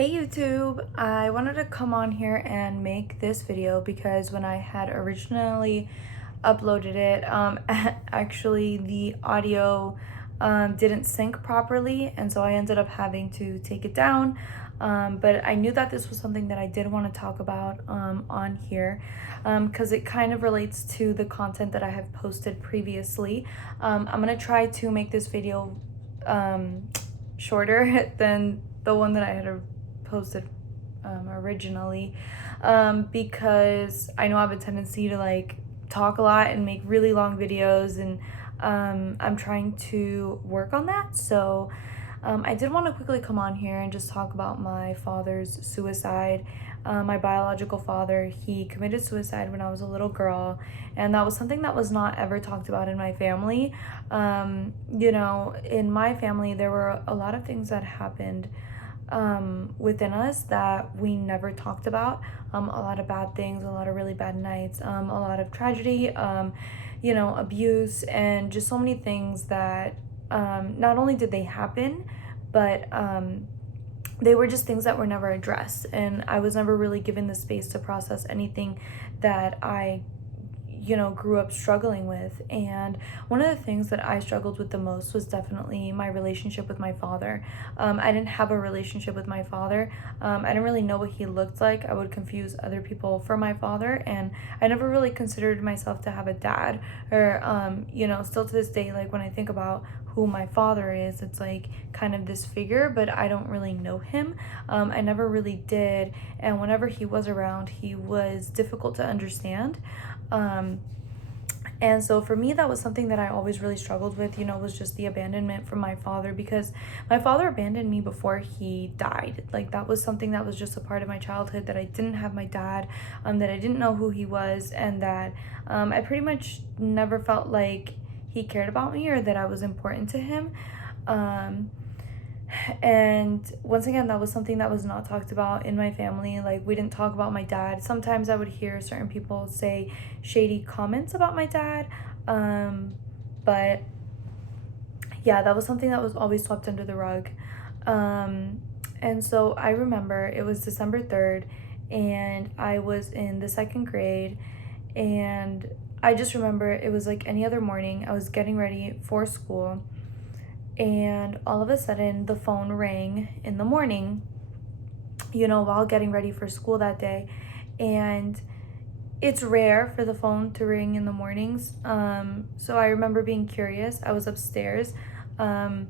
Hey YouTube, I wanted to come on here and make this video because when I had originally uploaded it, actually the audio didn't sync properly, and so I ended up having to take it down. But I knew that this was something that I did want to talk about on here because it kind of relates to the content that I have posted previously. I'm gonna try to make this video shorter than the one that I had posted originally, because I know I have a tendency to like talk a lot and make really long videos, and I'm trying to work on that. So I did want to quickly come on here and just talk about my father's suicide. My biological father, he committed suicide when I was a little girl, and that was something that was not ever talked about in my family. In my family, there were a lot of things that happened within us that we never talked about. A lot of bad things, a lot of really bad nights, a lot of tragedy, abuse, and just so many things that not only did they happen, but they were just things that were never addressed. And I was never really given the space to process anything that I grew up struggling with. And one of the things that I struggled with the most was definitely my relationship with my father. I didn't have a relationship with my father. I didn't really know what he looked like. I would confuse other people for my father, and I never really considered myself to have a dad. Or still to this day, like when I think about who my father is, it's like kind of this figure, but I don't really know him. I never really did, and whenever he was around, he was difficult to understand. And so for me, that was something that I always really struggled with, was just the abandonment from my father, because my father abandoned me before he died. Like that was something that was just a part of my childhood, that I didn't have my dad, that I didn't know who he was, and that I pretty much never felt like he cared about me or that I was important to him. And once again, that was something that was not talked about in my family. Like, we didn't talk about my dad. Sometimes I would hear certain people say shady comments about my dad, but yeah, that was something that was always swept under the rug. And so I remember it was December 3rd, and I was in the second grade, and I just remember it was like any other morning. I was getting ready for school, and all of a sudden the phone rang in the morning, while getting ready for school that day. And it's rare for the phone to ring in the mornings. So I remember being curious. I was upstairs. I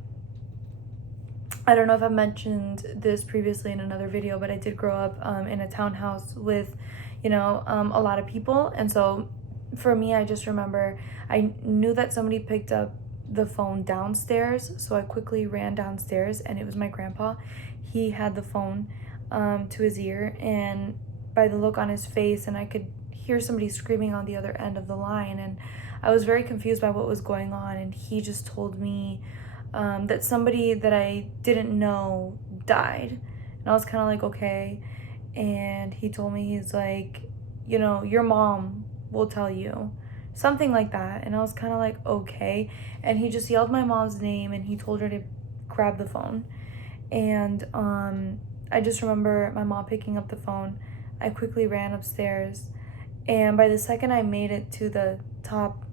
don't know if I mentioned this previously in another video, but I did grow up in a townhouse with, a lot of people. And so for me, I just remember I knew that somebody picked up the phone downstairs, so I quickly ran downstairs, and it was my grandpa. He had the phone to his ear, and by the look on his face, and I could hear somebody screaming on the other end of the line, and I was very confused by what was going on. And he just told me that somebody that I didn't know died, and I was kind of like, okay. And he told me, he's like, your mom will tell you, something like that. And I was kind of like, okay. And he just yelled my mom's name, and he told her to grab the phone. And I just remember my mom picking up the phone. I quickly ran upstairs, and by the second I made it to the top,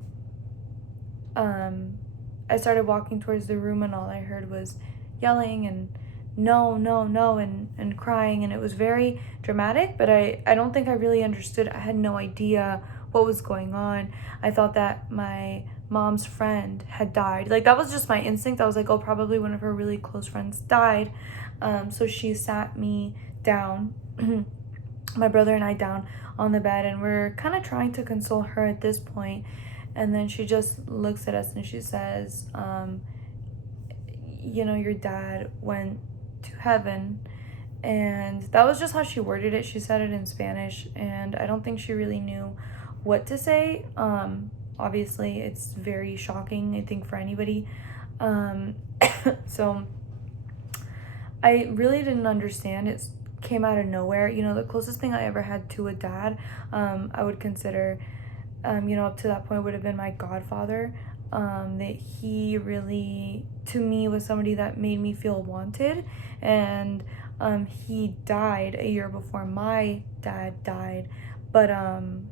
I started walking towards the room, and all I heard was yelling and no, no, no, and crying. And it was very dramatic, but I don't think I really understood. I had no idea what was going on. I thought that my mom's friend had died. Like, that was just my instinct. I was like, oh, probably one of her really close friends died. So she sat me down, my brother and I, down on the bed, and we're kind of trying to console her at this point. And then she just looks at us and she says, your dad went to heaven. And that was just how she worded it. She said it in Spanish, and I don't think she really knew what to say. Obviously it's very shocking, I think, for anybody. So I really didn't understand. It came out of nowhere. The closest thing I ever had to a dad, I would consider, up to that point, would have been my godfather. That he really, to me, was somebody that made me feel wanted. And He died a year before my dad died, but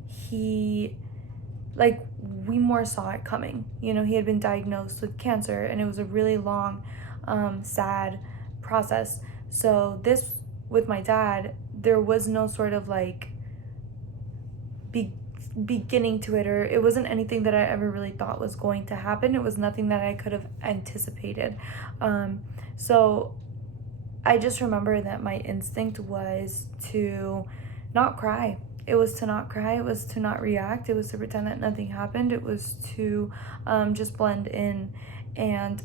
he, like, we more saw it coming. You know, he had been diagnosed with cancer, and it was a really long, sad process. So this, with my dad, there was no sort of like beginning to it, or it wasn't anything that I ever really thought was going to happen. It was nothing that I could have anticipated. So I just remember that my instinct was to not cry. It was to not cry. It was to not react. It was to pretend that nothing happened. It was to just blend in and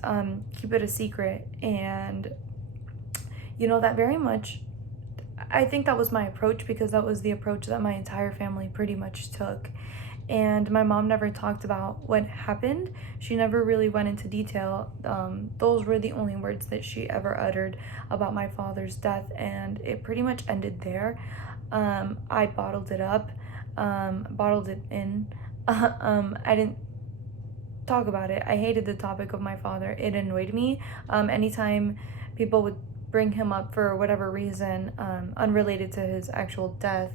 keep it a secret. And, you know, that very much, I think that was my approach, because that was the approach that my entire family pretty much took. And my mom never talked about what happened. She never really went into detail. Those were the only words that she ever uttered about my father's death, and it pretty much ended there. I bottled it up, bottled it in. I didn't talk about it. I hated the topic of my father. It annoyed me. Anytime people would bring him up for whatever reason, unrelated to his actual death,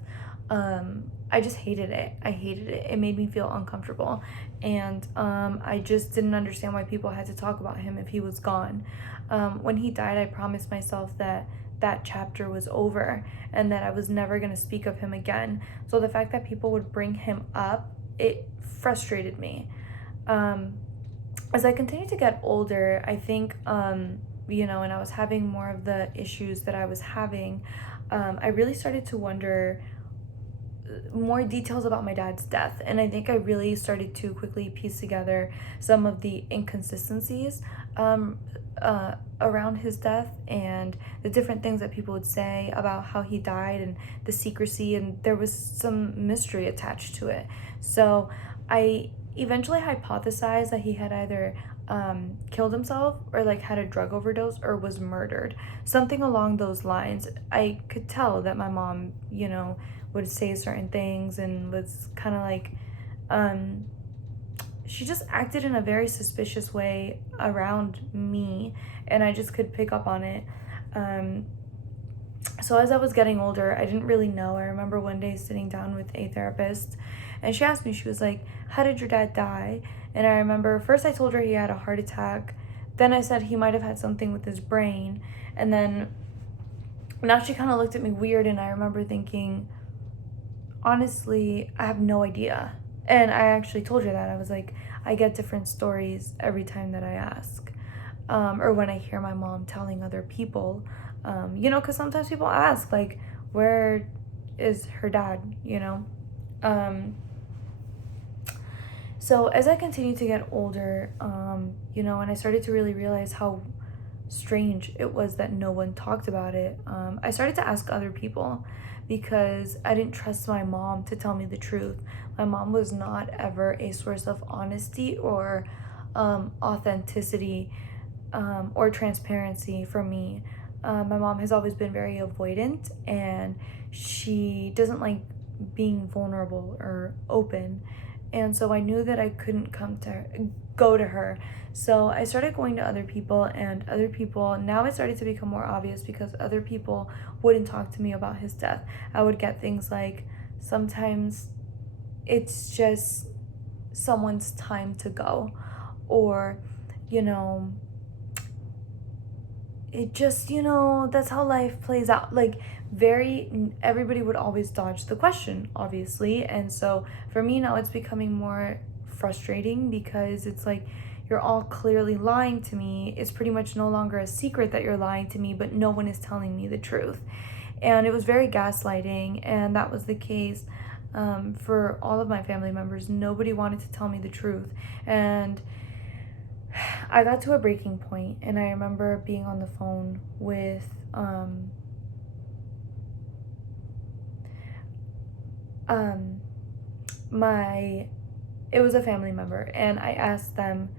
I just hated it. I hated it. It made me feel uncomfortable. And I just didn't understand why people had to talk about him if he was gone. When he died, I promised myself that that chapter was over and that I was never going to speak of him again. So the fact that people would bring him up, it frustrated me. As I continued to get older, I think, you know, and I was having more of the issues that I was having, I really started to wonder more details about my dad's death. And I think I really started to quickly piece together some of the inconsistencies around his death, and the different things that people would say about how he died, and the secrecy, and there was some mystery attached to it. So I eventually hypothesized that he had either killed himself, or like had a drug overdose, or was murdered, something along those lines. I could tell that my mom, you know, would say certain things and was kind of like, she just acted in a very suspicious way around me, and I just could pick up on it. So as I was getting older, I didn't really know. I remember one day sitting down with a therapist, and she asked me, she was like, how did your dad die? And I remember first I told her he had a heart attack. Then I said he might have had something with his brain. And then now she kind of looked at me weird, and I remember thinking, honestly, I have no idea. And I actually told her that. I was like, I get different stories every time that I ask. Or when I hear my mom telling other people, you know, because sometimes people ask, like, where is her dad, you know? So as I continued to get older, you know, and I started to really realize how strange it was that no one talked about it, I started to ask other people, because I didn't trust my mom to tell me the truth. My mom was not ever a source of honesty or authenticity, or transparency for me. My mom has always been very avoidant, and she doesn't like being vulnerable or open. And so I knew that I couldn't go to her. So I started going to other people, and other people, now it started to become more obvious, because other people wouldn't talk to me about his death. I would get things like, sometimes it's just someone's time to go, or, you know, it just, you know, that's how life plays out. Like, everybody would always dodge the question, obviously. And so for me now, it's becoming more frustrating, because it's like, you're all clearly lying to me. It's pretty much no longer a secret that you're lying to me, but no one is telling me the truth. And it was very gaslighting, and that was the case for all of my family members. Nobody wanted to tell me the truth. And I got to a breaking point, and I remember being on the phone with it was a family member, and I asked them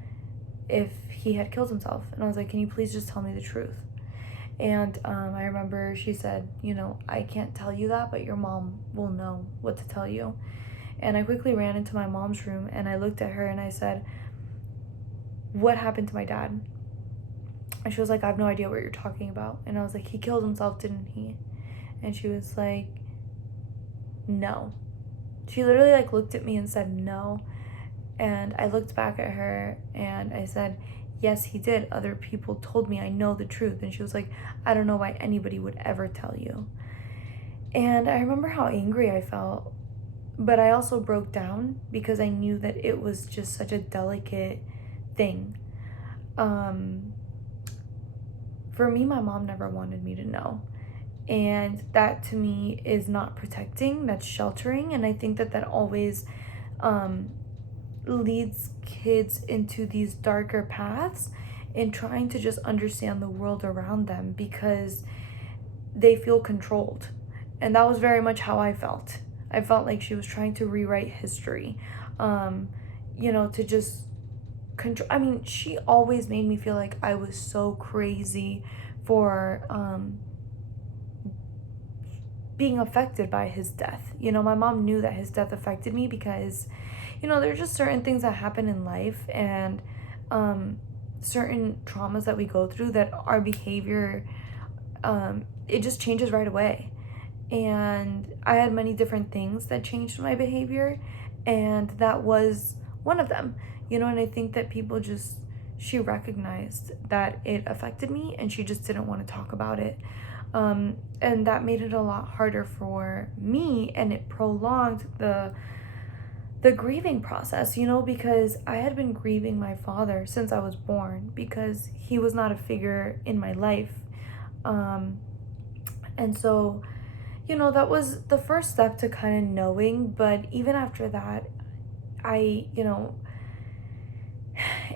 if he had killed himself, and I was like, can you please just tell me the truth? And I remember she said, you know, I can't tell you that, but your mom will know what to tell you. And I quickly ran into my mom's room, and I looked at her and I said, what happened to my dad? And she was like, I have no idea what you're talking about. And I was like, he killed himself, didn't he? And she was like, no. She literally like looked at me and said no. And I looked back at her and I said, yes, he did. Other people told me. I know the truth. And she was like, I don't know why anybody would ever tell you. And I remember how angry I felt. But I also broke down because I knew that it was just such a delicate thing. For me, my mom never wanted me to know. And that to me is not protecting, that's sheltering. And I think that that always leads kids into these darker paths in trying to just understand the world around them because they feel controlled. And that was very much how I felt. I felt like she was trying to rewrite history, to just control. I mean, she always made me feel like I was so crazy for being affected by his death. My mom knew that his death affected me because, there's just certain things that happen in life and certain traumas that we go through that our behavior, it just changes right away. And I had many different things that changed my behavior, and that was one of them, and I think that she recognized that it affected me and she just didn't want to talk about it. And that made it a lot harder for me, and it prolonged the grieving process, because I had been grieving my father since I was born because he was not a figure in my life. And so, that was the first step to kind of knowing, but even after that,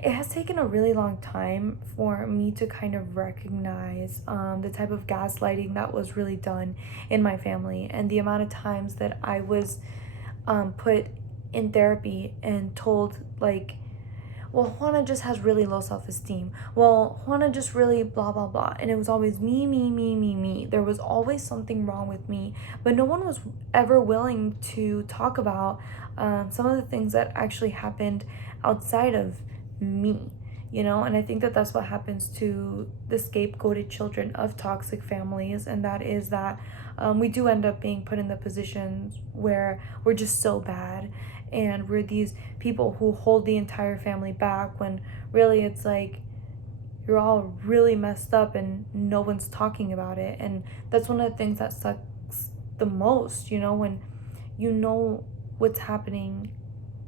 it has taken a really long time for me to kind of recognize the type of gaslighting that was really done in my family, and the amount of times that I was put in therapy and told, like, well, Juana just has really low self-esteem. Well, Juana just really blah, blah, blah. And it was always me, me, me, me, me. There was always something wrong with me. But no one was ever willing to talk about some of the things that actually happened outside of me, And I think that that's what happens to the scapegoated children of toxic families. And that is that we do end up being put in the positions where we're just so bad. And we're these people who hold the entire family back when really it's like you're all really messed up and no one's talking about it. And that's one of the things that sucks the most, when you know what's happening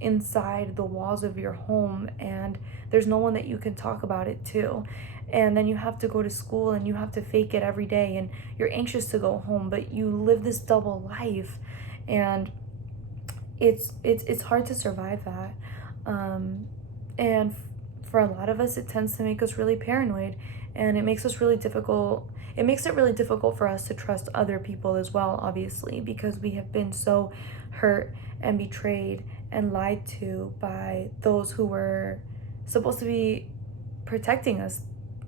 inside the walls of your home and there's no one that you can talk about it to. And then you have to go to school and you have to fake it every day and you're anxious to go home, but you live this double life. And it's hard to survive that, and for a lot of us it tends to make us really paranoid, and it makes it really difficult for us to trust other people as well, obviously, because we have been so hurt and betrayed and lied to by those who were supposed to be protecting us,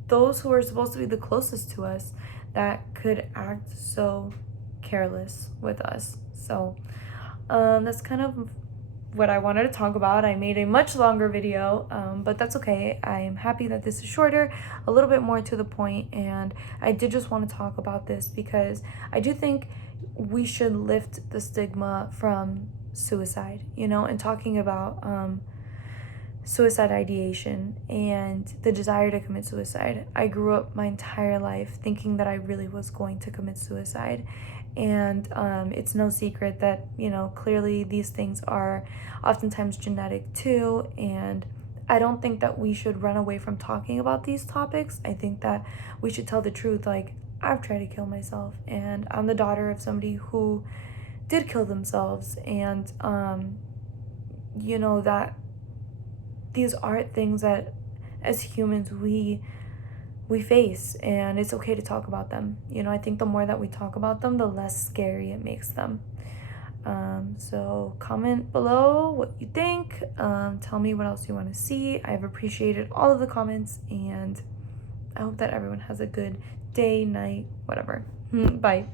those who were supposed to be the closest to us, that could act so careless with us. So that's kind of what I wanted to talk about. I made a much longer video, but that's okay. I'm happy that this is shorter, a little bit more to the point, and I did just want to talk about this because I do think we should lift the stigma from suicide, and talking about suicide ideation and the desire to commit suicide. I grew up my entire life thinking that I really was going to commit suicide. And it's no secret that, clearly these things are oftentimes genetic too. And I don't think that we should run away from talking about these topics. I think that we should tell the truth. Like, I've tried to kill myself, and I'm the daughter of somebody who did kill themselves. And, that these are things that as humans we face, and it's okay to talk about them. I think the more that we talk about them, the less scary it makes them. So comment below what you think. Tell me what else you want to see. I've appreciated all of the comments, and I hope that everyone has a good day, night, whatever. Bye.